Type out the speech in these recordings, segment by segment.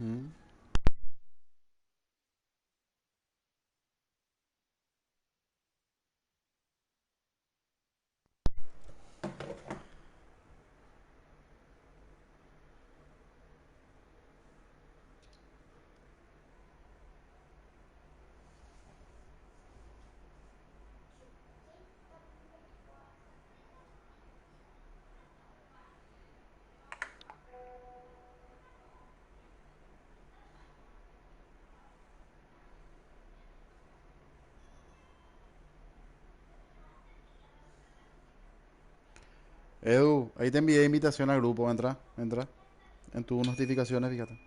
Mm. Edu, ahí te envié invitación al grupo, entra, entra. En tus notificaciones, fíjate.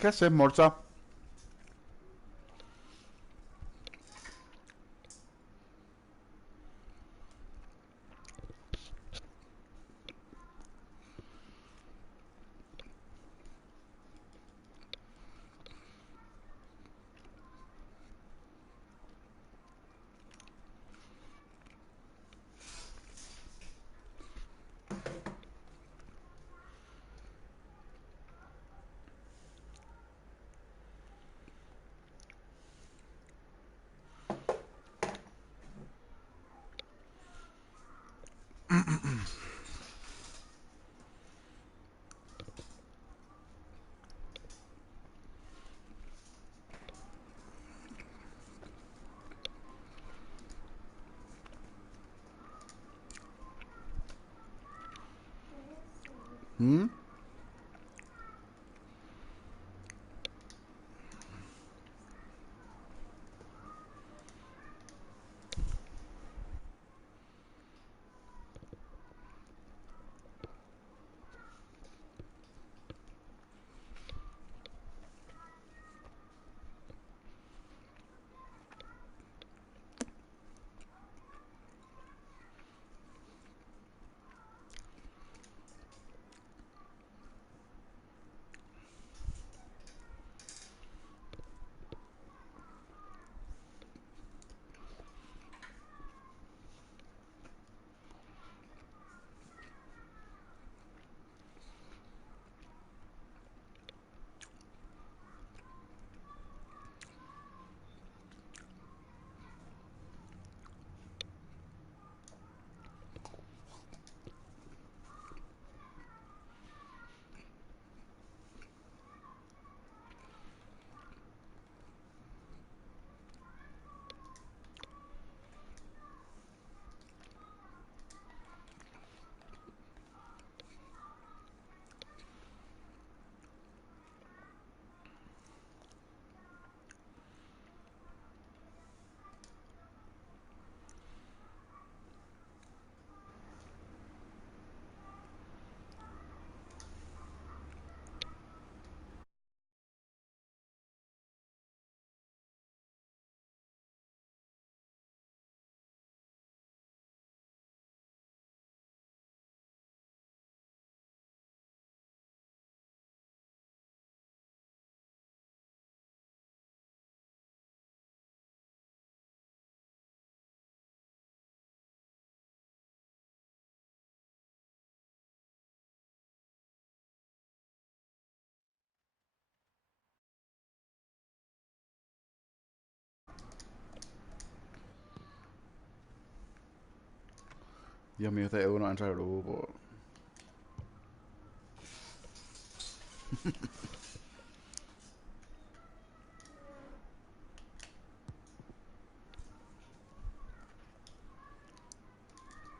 ¿Qué haces, Morsa? ¿Mm? Dios mío, este Edu no entra al grupo.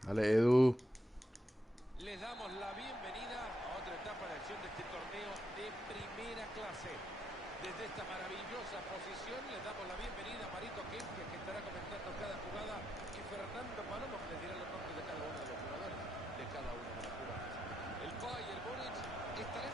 Dale, Edu. Les damos la bienvenida a otra etapa de acción de este torneo de primera clase. Desde esta maravillosa posición les damos la bienvenida a Marito Kempes, que estará comentando cada jugada, y Fernando Palomo, que les dirá los nombres de cada uno de los jugadores, de cada una de las jugadas. El Bayern Múnich estará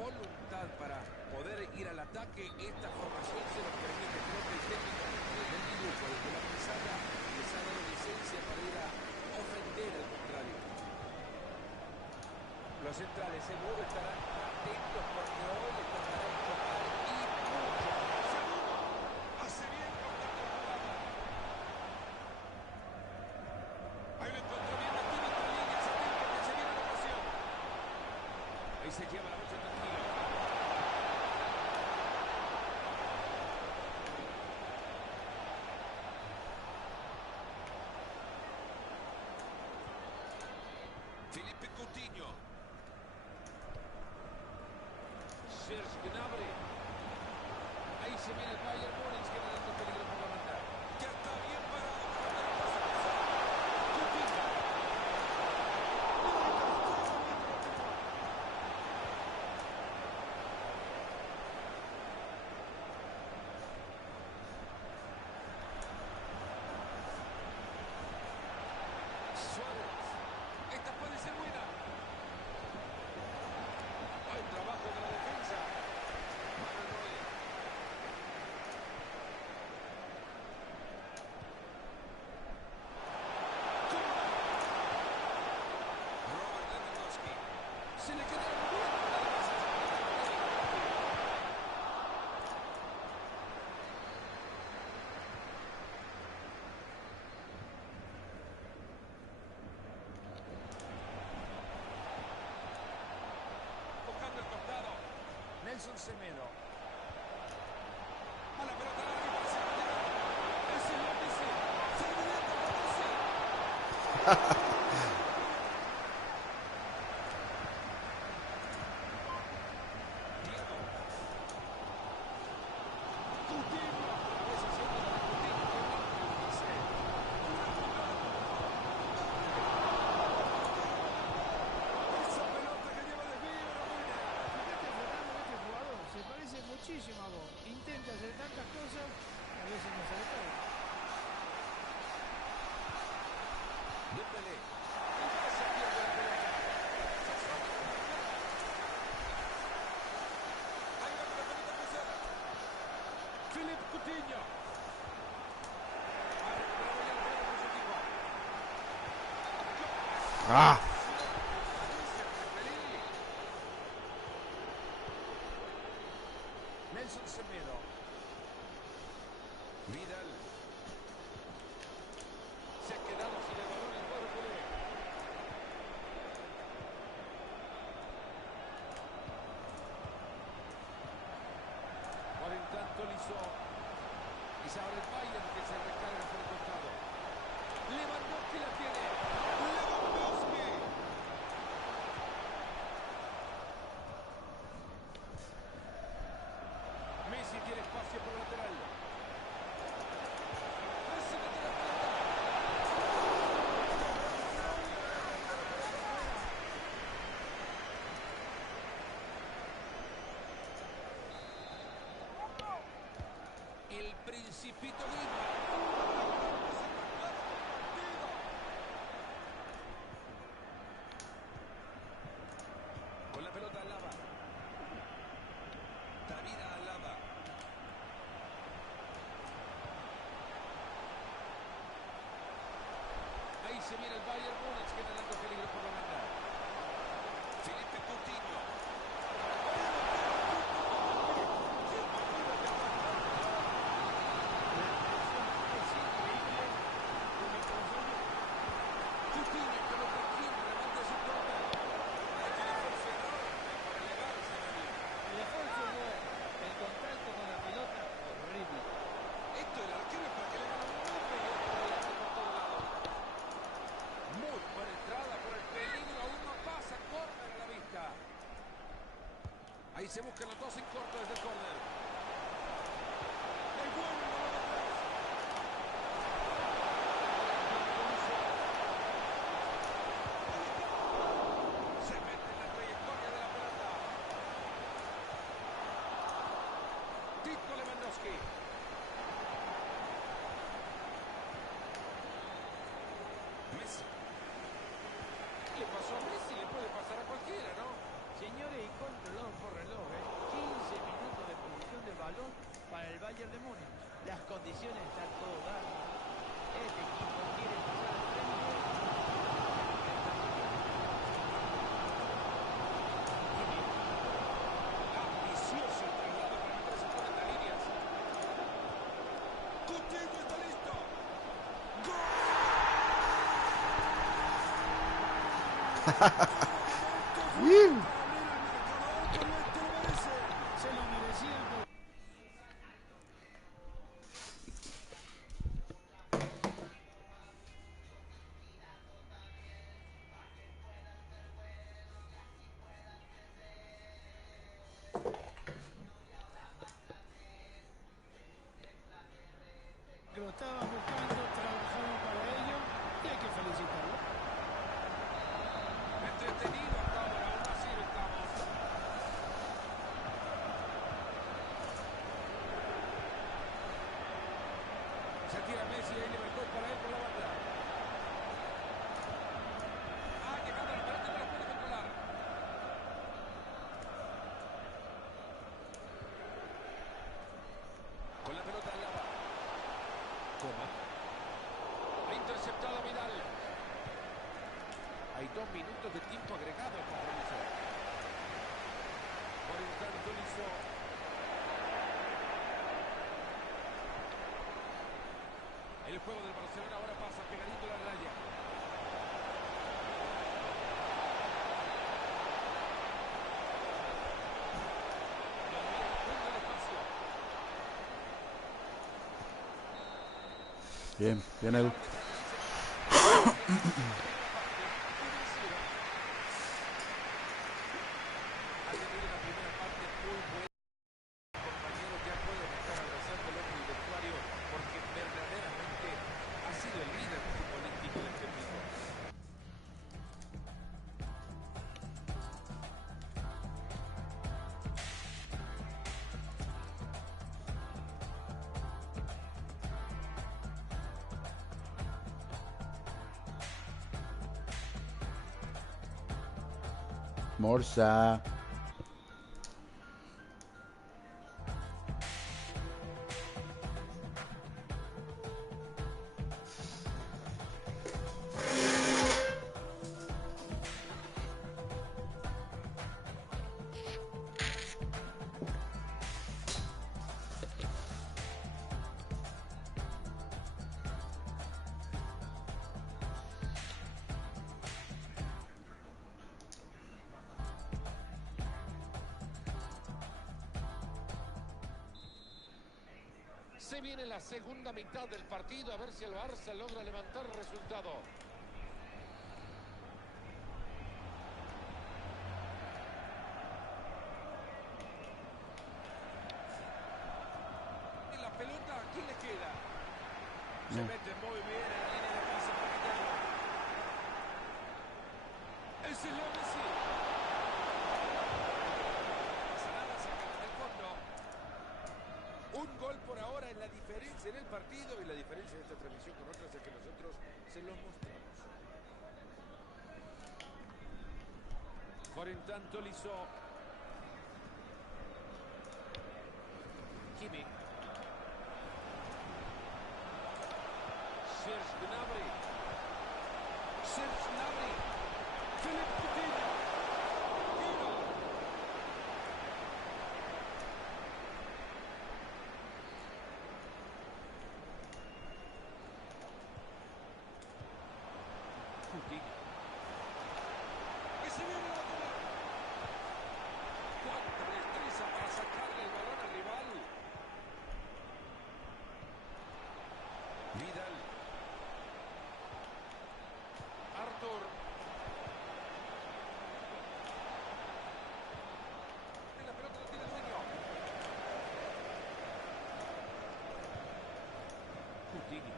voluntad para poder ir al ataque, esta formación se lo permite. Creo que el técnico del dibujo, desde la pizarra, les ha dado licencia para ir a ofender al contrario. Los centrales seguro estarán atentos porque hoy les tocará empujar y mucho. Seguro, hace bien cortando la jugada. Ahí lo encontró bien aquí en otra línea, se tiene que se viene la ocasión. Ahí se lleva la bocha tranquilo. Felipe Coutinho. Serge Gnabry. Ahí se viene el Bayern Múnich generando peligro por la banda. Ya está bien parado para dar el paso. Coutinho. Suárez. Esta puede ser buena. Buen trabajo de la defensa. Manuel Neuer. Robert Lewandowski. Se le queda muy bien. Buscando el costado. Nelson Semedo. A la pelota larga y pase. Ese es lo que sí. Se divide por Diego. Coutinho. A veces siente la de Coutinho que va y dice. Esa pelota que lleva desvío no viene. Fíjate, Fernando, este jugador se parece muchísimo a vos. Intenta hacer tantas cosas, a veces no sale todo. Dembélé. Y se pierde la pelota. Ahí va con la pelota cruzada. Philippe Coutinho. Ha recuperado ya la pelota por su equipo. ¡Ah! Nelson Semedo. Vidal. Se ha quedado sin el balón el cuadro culé. Por en tanto Lisó. Es ahora el Bayern que se recarga por el costado. Lewandowski la tiene. Lewandowski. Messi tiene espacio por el lateral. Messi mete la pelota. El Principito Grima. Con la pelota Alaba. David Alaba. Ahí se viene el Bayern Múnich generando peligro por la banda. Felipe Coutinho. Coutinho que lo retiene, levanta su córner. Hay que esfuerzo enorme para elevarse, David. El esfuerzo es bueno, el contacto con la pelota, horrible. Esto el arquero es para que le hagan un golpe y otro volante por todos lados. Muy buena entrada por el peligro, aún no pasa, córner a la vista. Ahí se buscan los dos en corto desde el córner. El bueno el balón atrás. Se mete en la trayectoria de la pelota. Tito Lewandowski. Messi. Le pasó a Messi, le puede pasar a cualquiera, ¿no? Señores, ¿y controlado por reloj. 15 minutos de posición de balón para el Bayern de Múnich. Las condiciones están todo dadas. Este equipo quiere pasar al frente. Ambicioso el traslado para meterse por entre líneas. Coutinho está listo. ¡Wiu! Se lo merecían. Lo estaban buscando, trabajaron para ello y hay que felicitarlo. Entretenido hasta ahora, 1-0 estamos. Se tira Messi, ahí levantó para él por la banda. Llegando la pelota, no la puede controlar. Con la pelota al lava. Coma. Ha interceptado a Vidal. Hay 2 minutos de tiempo agregado al compromiso. Por un tanto lo hizo. El juego del Barcelona ahora pasa pegadito a la raya. Bien, bien, Edu. Ha tenido una primera parte muy buena. Compañeros ya pueden estar abrazándolo en el vestuario porque verdaderamente ha sido el líder futbolístico de este equipo. Morsa. Se viene la segunda mitad del partido, a ver si el Barça logra levantar el resultado. En la pelota, ¿a quién le queda? Se mete muy bien en la línea de pase para quitarlo. Ese es Leo Messi. No pasa nada, sacan del fondo. Un gol por ahora en la diferencia en el partido y la diferencia de esta transmisión con otras es que nosotros se los mostramos. Por en tanto, Liso. Kimi. Serge Gnabry. Serge Gnabry. Philippe Coutinho. Coutinho. Coutinho. Que se viene la bola. Cuánta destreza para sacarle el balón al rival. Vidal. Arthur. La pelota no tiene dueño. Coutinho.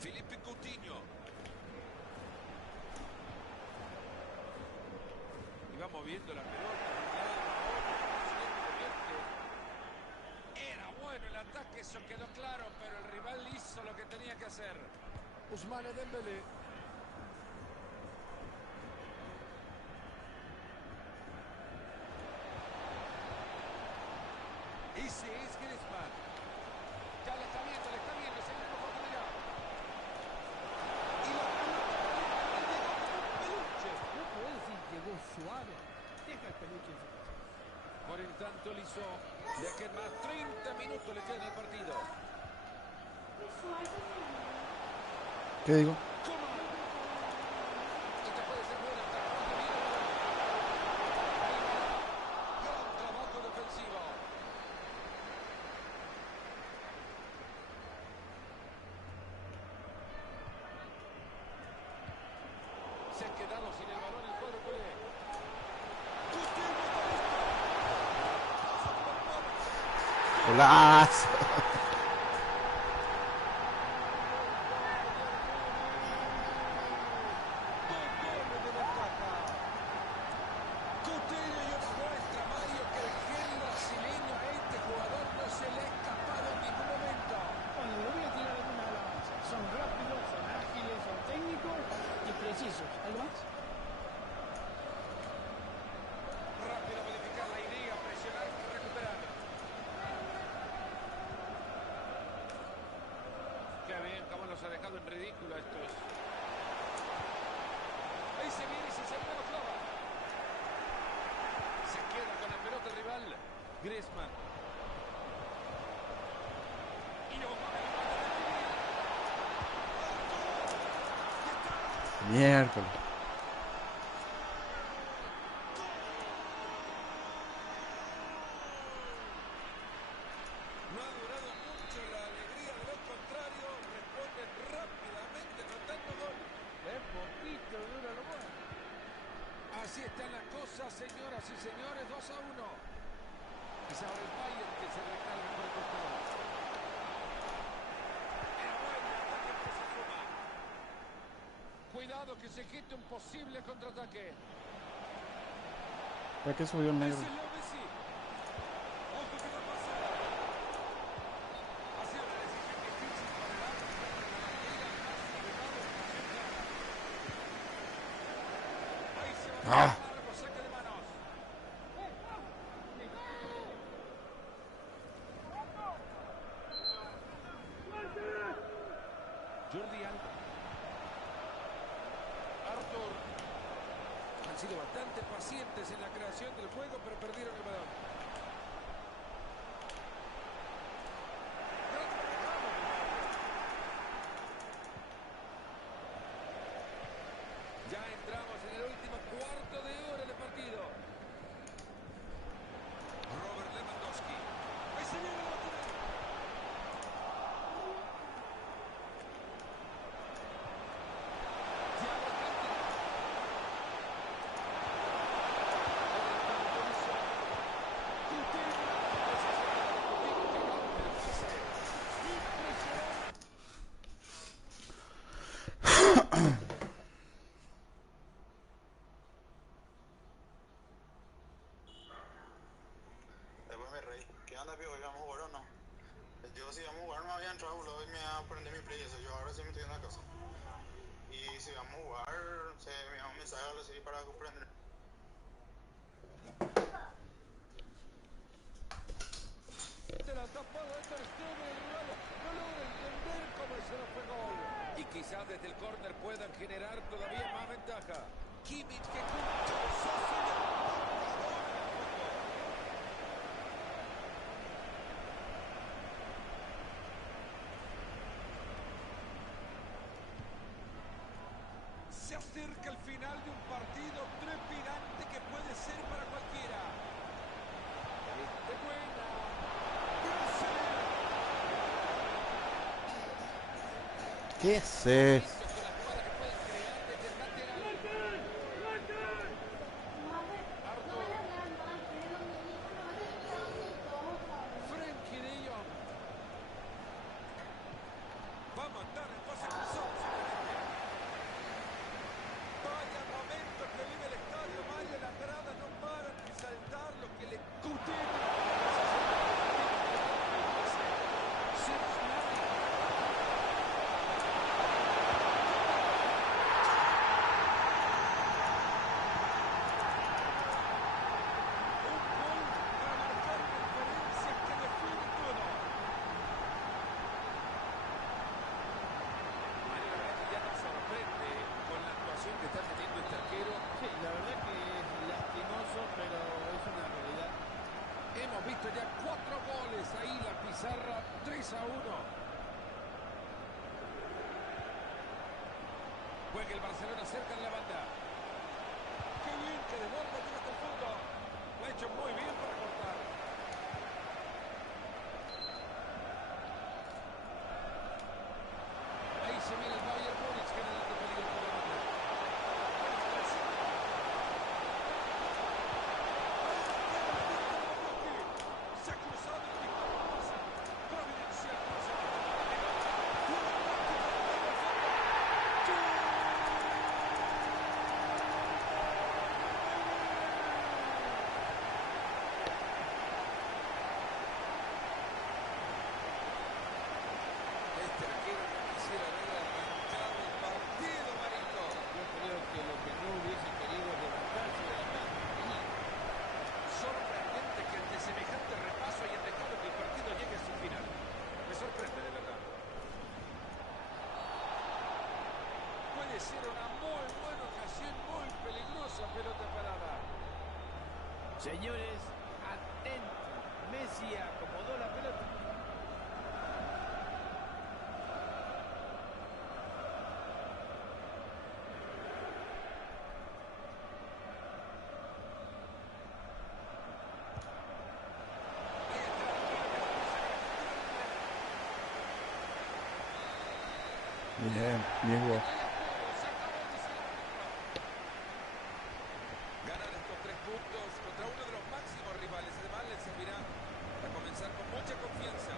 Felipe Coutinho. Y va moviendo la pelota de un lado a otro conscientemente. Era bueno el ataque, eso quedó claro, pero el rival hizo lo que tenía que hacer. Ousmane Dembélé. Ese es Griezmann. Ya le está viendo, segunda oportunidad. Y la pelota caliente le llegó como un peluche. No puedo decir llegó suave. Deja el peluche en su casa. Por el tanto, Lisó. Le quedan más 30 minutos le quedan al partido. ¿Qué digo? Coman. Esta puede ser buena. Gran trabajo defensivo. Se ha quedado sin el balón el cuadro culé. ¡Golazo! Coutinho y una muestra, Mario, que el gen brasileño a este jugador no se le ha escapado en ningún momento. Bueno, le voy a tirar alguna alabanza. Son rápidos, son ágiles, son técnicos y precisos. ¿Algo más? Rápido a modificar la idea, presionar y recuperar. Qué bien, cómo los ha dejado en ridículo a estos. Ahí se viene y se salta la clava. Se queda con la pelota el rival. Griezmann. Y Miércoles. no ha durado mucho la alegría de los contrarios. Responden rápidamente anotando gol. Es poquito dura lo bueno. Así están las cosas, señoras y señores. 2-1. Es ahora el Bayern que se recarga por el costado. El buen ataque que se suma. Cuidado que se quite un posible contraataque. ¿Para qué subió el negro? Ese es Leo Messi. Ojo que va a pasar. Ha sido una decisión difícil para el árbitro, pero la liga casi le da ocasión clara. Ahí se va a ¡Ah! largo saque de manos. Jordi Alba. Arthur. Han sido bastante pacientes en la creación del juego, pero perdieron el balón. Gran trabajo del Bayern. Ya entramos en el último cuarto de hora de partido. Robert Lewandowski. Ahí se viene la batalla. Thiago Alcántara. Coutinho. Coutinho que rompe el pase. Impresionante. Después me reí. ¿Qué onda, Pío? ¿Hoy vamos a jugar o no? Yo si vamos a jugar no me había entrado, boludo, y me iba a prender mi play, eso. Yo ahora sí me estoy en la casa. Y si vamos a jugar, se me da un mensaje o algo así para comprender. De la tapada de Ter Stegen, el rival no logra entender cómo se nos fue gol. Y quizás desde el córner puedan generar todavía más ventaja. Kimmich que con chorzazo de patadón en el fondo. Se acerca el final de un partido trepidante que puede ser para cualquiera. De buena. Brasil. ¿Qué es eso? Con la jugada que pueden crear desde el lateral. Arthur. Frenkie de Jong. Va a mandar el pase cruzado, seguramente. Vaya momento que vive el estadio, Mario. Las gradas no paran de saltar lo que le Coutinho. Sergio Gnabry. Hemos visto ya 4 goles ahí, la pizarra 3-1. Juega el Barcelona cerca de la banda. ¡Qué bien que desborda llega hasta el fondo! Lo ha hecho muy bien para cortar. Ahí se viene el Bayern Múnich generando peligro por la banda. Se ha cruzado el disparo pasa. Providencial pasa. Este arquero no quisiera ver arrancado el partido, Marito. Yo creo que lo que no hubiese querido es levantarse de la cama. Sorprendente que ante semejante repaso hayan dejado que el partido llegue a su final. Me sorprende, de verdad. Puede ser una muy buena ocasión, muy peligrosa pelota parada. Señores, atentos. Messi acomodó la pelota. Bien, bien jugado. Ganar estos 3 puntos contra uno de los máximos rivales, además les servirá para comenzar con mucha confianza.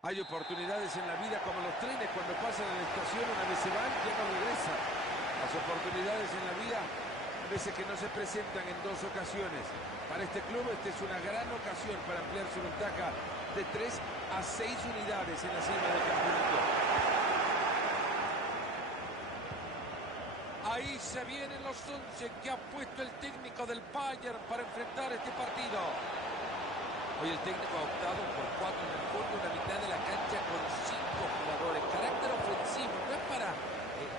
Hay oportunidades en la vida como los trenes cuando pasan a la estación, una vez se van, ya no regresan. Las oportunidades en la vida a veces que no se presentan en 2 ocasiones. Para este club esta es una gran ocasión para ampliar su ventaja de 3 a 6 unidades en la cima del campeonato. Ahí se vienen los 11 que ha puesto el técnico del Bayern para enfrentar este partido. Hoy el técnico ha optado por 4 en el fondo, una mitad de la cancha con 5 jugadores. Carácter ofensivo, no es para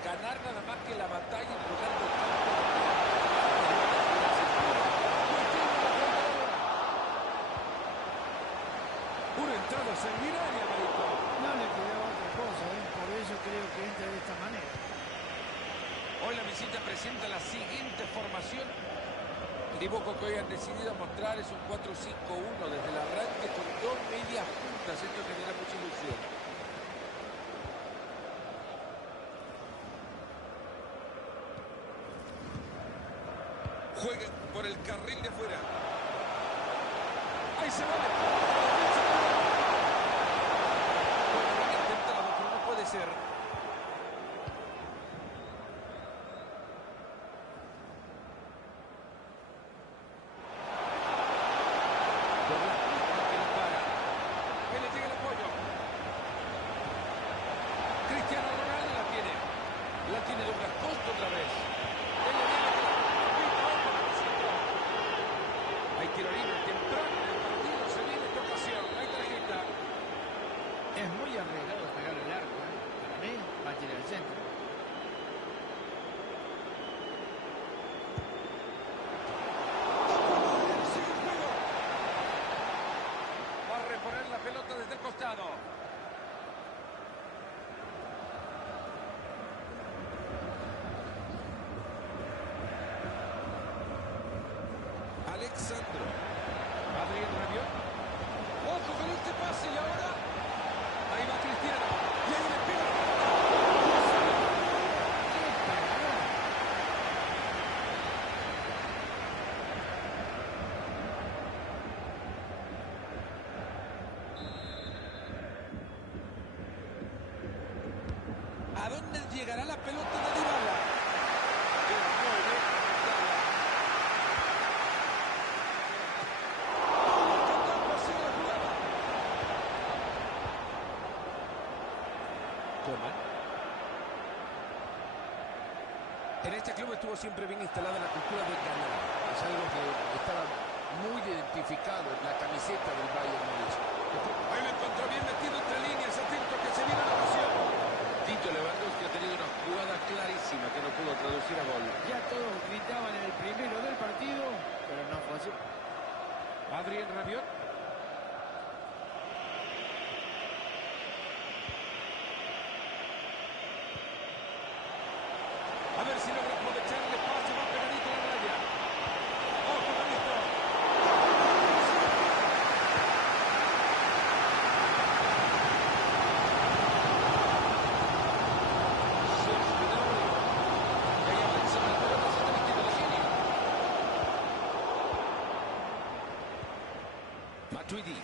ganar nada más que la batalla en lugar del campo. resultado seguirá, Marito. No le quedaba otra cosa, ¿eh? Por eso creo que entra de esta manera. Hoy la visita presenta la siguiente formación. El dibujo que hoy han decidido mostrar es un 4-5-1 desde el arranque con dos medias puntas. Esto genera mucha ilusión. Juega por el carril de afuera. Ahí se va. Bueno, lo han intentado, pero no puede ser. Cristiano Ronaldo la tiene. La tiene Douglas Costa otra vez. Él le viene que la hay tiro libre temprano en el partido. Se viene esta ocasión. Hay tarjeta. Es muy arriesgado pegar el arco, ¿eh? Para mí, va a tirar el centro. Va a reponer la pelota desde el costado. Alexandro. Adrián Rabiot. Ojo con este pase y ahora. Ahí va Cristiano. Y ahí le pega. ¿A dónde llegará la pelota de Dybala? Queda muy bien conectada. Coman. En este club estuvo siempre bien instalada la cultura de ganar. Es algo que estaba muy identificado en la camiseta del Bayern Múnich. Ahí lo encontró bien metido entre líneas, atento que se viene la ocasión. Tito Lewandowski ha tenido una jugada clarísima que no pudo traducir a gol. Ya todos gritaban en el primero del partido, pero no fue así. Adrián Rabiot. A ver si logra aprovechar el espacio, va pegadito a la raya. ¡Ojo con esto! Sergio Gnabry. Y ahí avanza la pelota, se está metiendo el genio. Matuidi.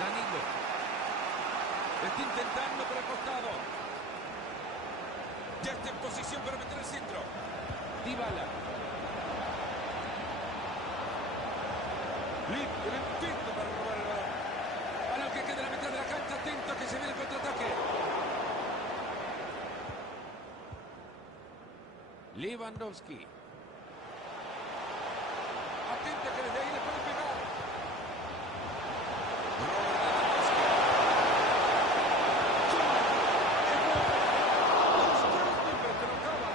Danilo. Está intentando por el costado. Ya está en posición para meter el centro. Dybala. Limpio el intento para robar el balón. A lo que queda la mitad de la cancha, atento que se viene el contraataque. Lewandowski. Atento que desde ahí le pueden pegar. Robert Lewandowski. Pero que no acaba.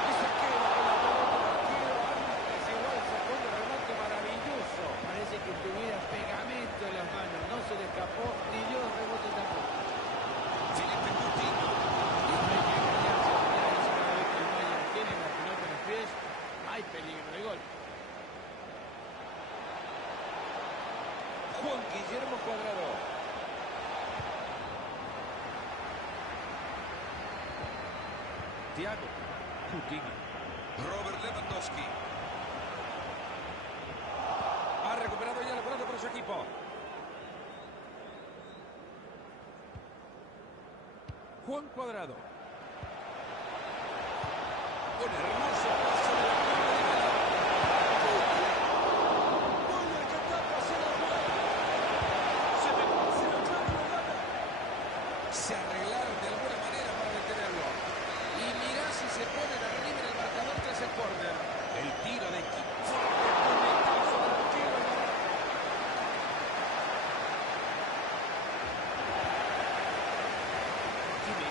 Y se queda con la pelota del arquero. Antes igual sacó un remate maravilloso. Parece que tuviera pegamento en las manos, no se le escapó ni dio rebote tampoco. Felipe Coutinho. Y no hay que engañarse, mirá eso, cada vez que el Bayern tiene la pelota en los pies, hay peligro de gol. Juan Guillermo Cuadrado. Thiago. Coutinho. Robert Lewandowski. Ha recuperado ya la pelota para su equipo. Juan Cuadrado. Un hermoso paso de la pelota de Dybala. Vuelve a cantar, pase la jugada. Se lo clava la gana. Se arreglaron de alguna manera para detenerlo. Y mirá si se ponen arriba en el marcador tras el córner. El tiro de equipo. Puñetazo del arquero. Jimmy.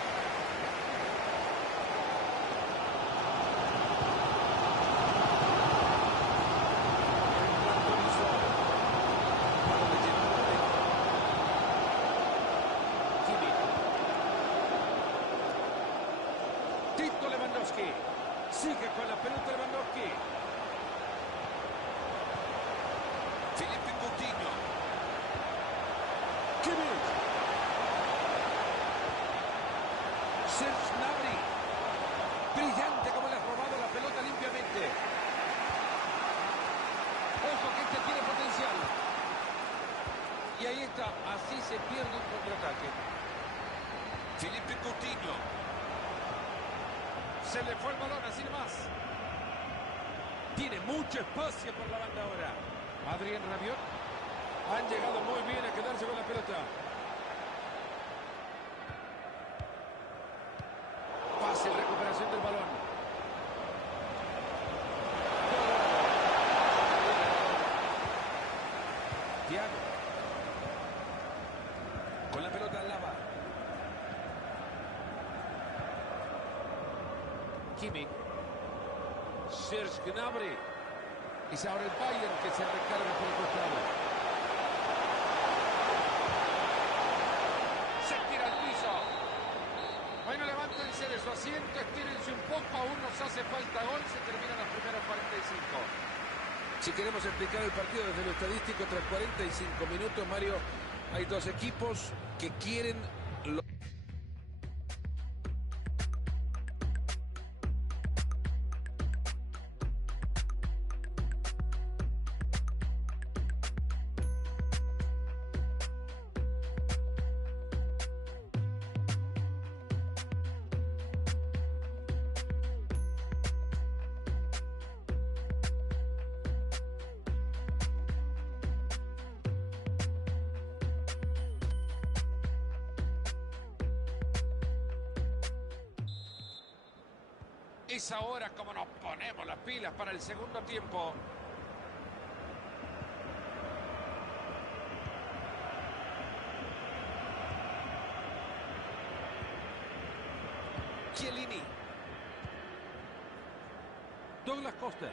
Lewandowski. Sigue con la pelota Lewandowski. Felipe Coutinho. Kimmich. Serge Gnabry. Brillante como le has robado la pelota limpiamente. Ojo que este tiene potencial. Y ahí está. Así se pierde un contraataque. Felipe Coutinho. Se le fue el balón, así nomás. Tiene mucho espacio por la banda ahora. Adrien Rabiot. Han llegado muy bien a quedarse con la pelota. Fácil recuperación del balón. Thiago. Con la pelota Lava. Kimmich. Serge Gnabry. Y es ahora el Bayern que se recarga por el costado. Se tira al piso. Bueno, levántense de su asiento, estírense un poco, aún nos hace falta gol, se terminan los primeros 45. Si queremos explicar el partido desde lo estadístico, tras 45 minutos, Mario, hay dos equipos que quieren... Es ahora como nos ponemos las pilas para el segundo tiempo. Chiellini. Douglas Costa.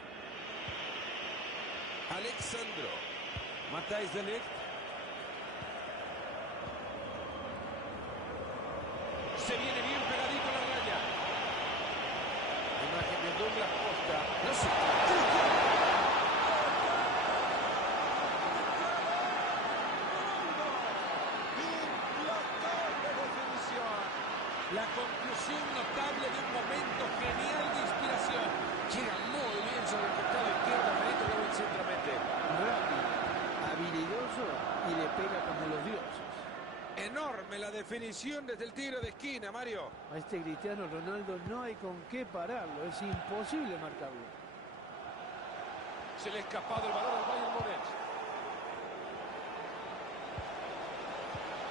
Alexandro. Matthijs de Ligt. Se viene bien pegadito a la raya. Imagen de Douglas Costa. No sé. Implacable definición. La conclusión notable de un momento genial de inspiración. Llega muy bien sobre el costado izquierdo. Benito que buen centro mete. Rápido, habilidoso y le pega como los dioses. Enorme la definición desde el tiro de esquina, Mario. A este Cristiano Ronaldo no hay con qué pararlo, es imposible marcarlo. Se le ha escapado el balón al Bayern Múnich.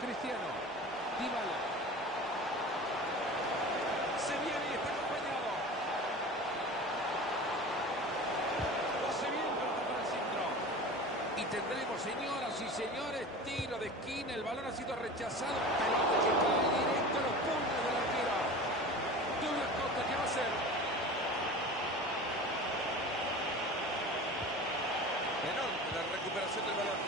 Cristiano. Dybala. Se viene y está acompañado. Lo hace bien, pero para el centro. Y tendremos, señoras y señores, tiro de esquina. El balón ha sido rechazado. Pelota que cae directo a los puños del arquero. Douglas Costa, ¿qué va a hacer? Enorme la recuperación del balón.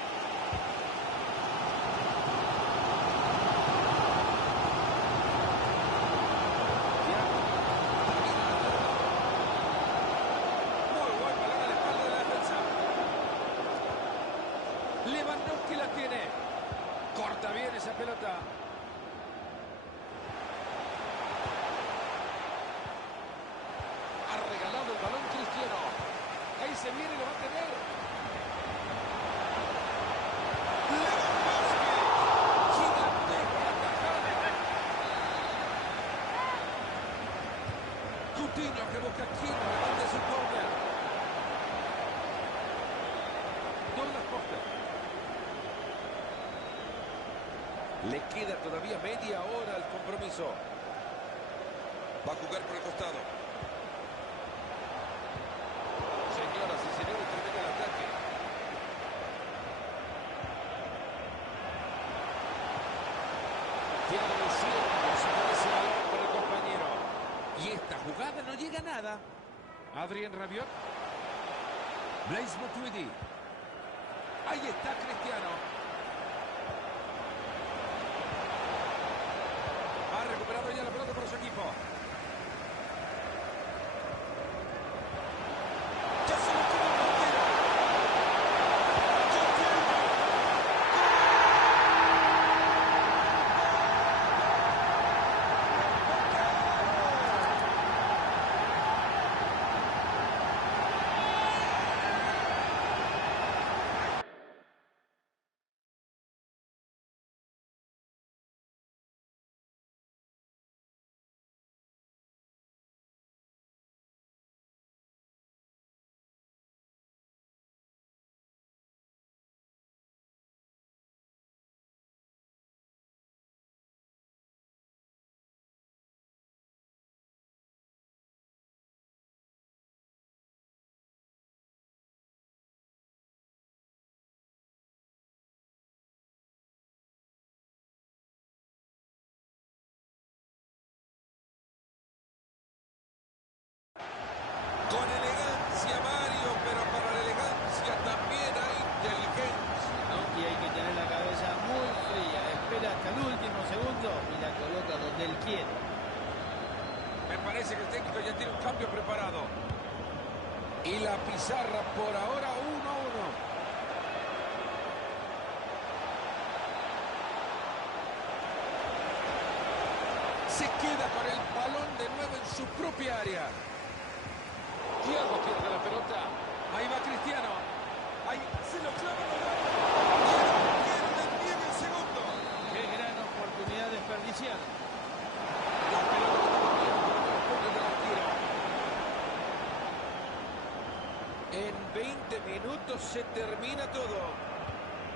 Muy buen balón a la espalda de la defensa. Lewandowski la tiene. Corta bien esa pelota. Ha regalado el balón Cristiano. Ahí se viene y lo va a tener. Lewandowski. Gigantesca tajada. Coutinho que busca quién remate su córner. Douglas Costa. Le queda todavía media hora al compromiso. Va a jugar por el costado. Señoras y señores, termina el ataque. Tiene el cielo, se pone ese balón por el compañero. Y esta jugada no llega a nada. Adrien Rabiot. Blaise Matuidi. Ahí está Cristiano. Ha recuperado ya la pelota por su equipo. Con elegancia, Mario, pero para la elegancia también hay inteligencia, ¿no? Y hay que tener la cabeza muy fría. Espera hasta el último segundo y la coloca donde él quiere. Me parece que el técnico ya tiene un cambio preparado. Y la pizarra por ahora 1-1. Se queda con el balón de nuevo en su propia área. Thiago pierde la pelota. Ahí va Cristiano. Ahí se lo clava. Pierde el segundo. Qué gran oportunidad desperdiciada. La pelota que no corresponde del arquero. En 20 minutos se termina todo.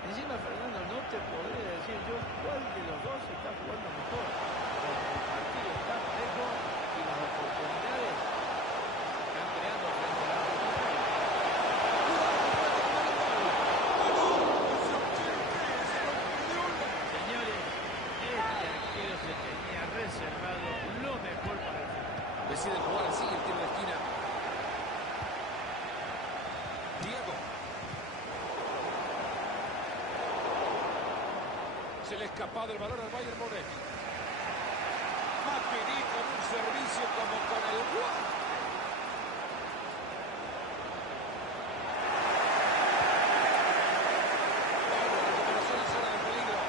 Encima, Fernando, no te podría decir yo cuál de los dos está jugando mejor. Porque el partido está parejo y las oportunidades se están creando frente a la contraria. Señores, este arquero se tenía reservado lo mejor para el final. Decide jugar así el tiro de esquina. Diego. Se le ha escapado el balón al Bayern Múnich. Matuidi con un servicio como con el guante. Buena recuperación en zona de peligro.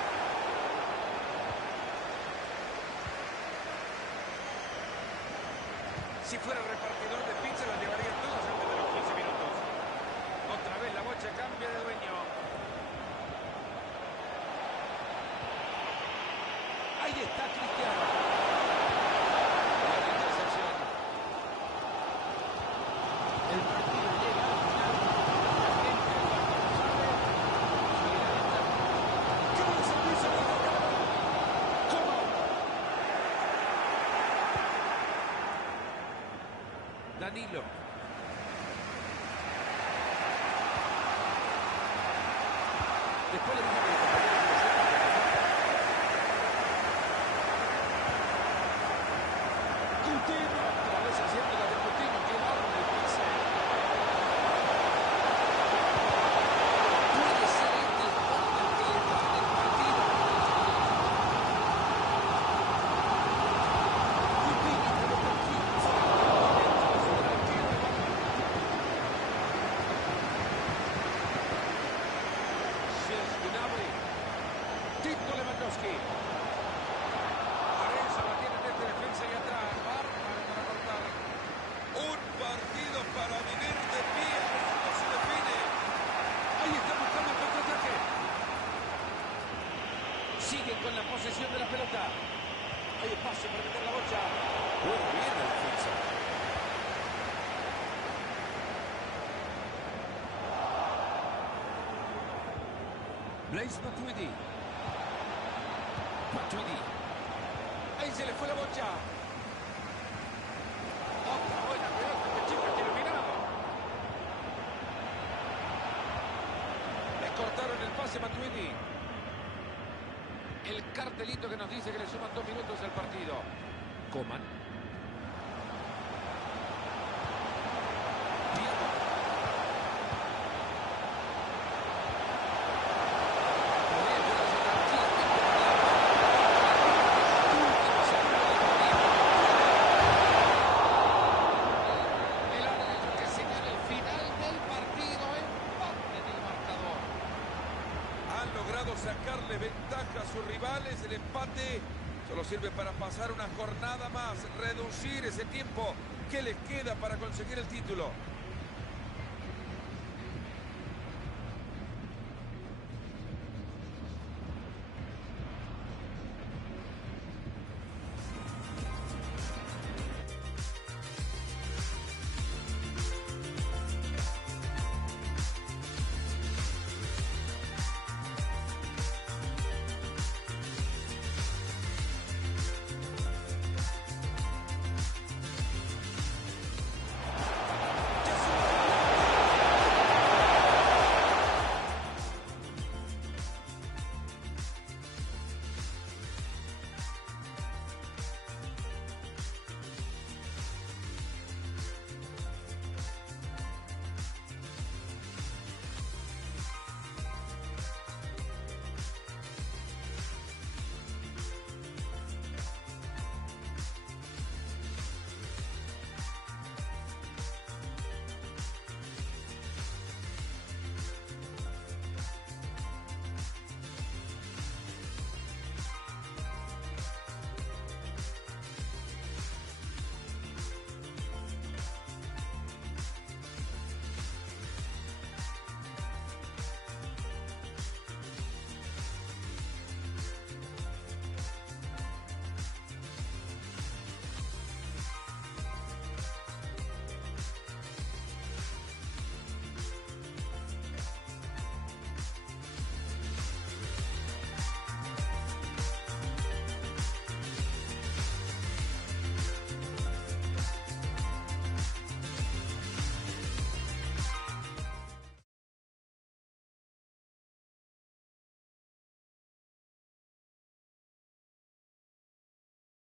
Si fuera repartidor de pizza las llevaría todas antes de los 15 minutos. Otra vez la bocha cambia de dueño. Ahí está Cristiano. Buena intercepción. El partido llega al final. La gente del Bayern sabe seguir alentando. ¡Qué buen servicio! ¿Cómo? Danilo. Después le dije a mi compañero que lo sepa. Coutinho. Otra vez haciendo la de Coutinho. ¡Qué enorme el pase! Puede ser este el hombre el que le gane el partido. Coutinho colocó el 15. Dentro de su arquero de balón. Serge Gnabry. Tito Lewandowski. Arezo la tiene desde defensa y atrás. Bárbaro para cortar. Un partido para vivir de pie. No se define. Ahí está buscando el contraataque. Sigue con la posesión de la pelota. Hay espacio para meter la bocha. Juega bien la defensa. Blaise Matuidi. Matuidi. Ahí se le fue la bocha. Otra buena pelota de chico que iluminado. Le cortaron el pase Matuidi. El cartelito que nos dice que le suman 2 minutos al partido. Coman. Diego. Podría quedarse tranquilamente con la última salida del partido. El árbitro que señala el final del partido. Empate en el marcador. Han logrado sacarle ventaja a sus rivales. El empate solo sirve para pasar una jornada más, reducir ese tiempo que les queda para conseguir el título.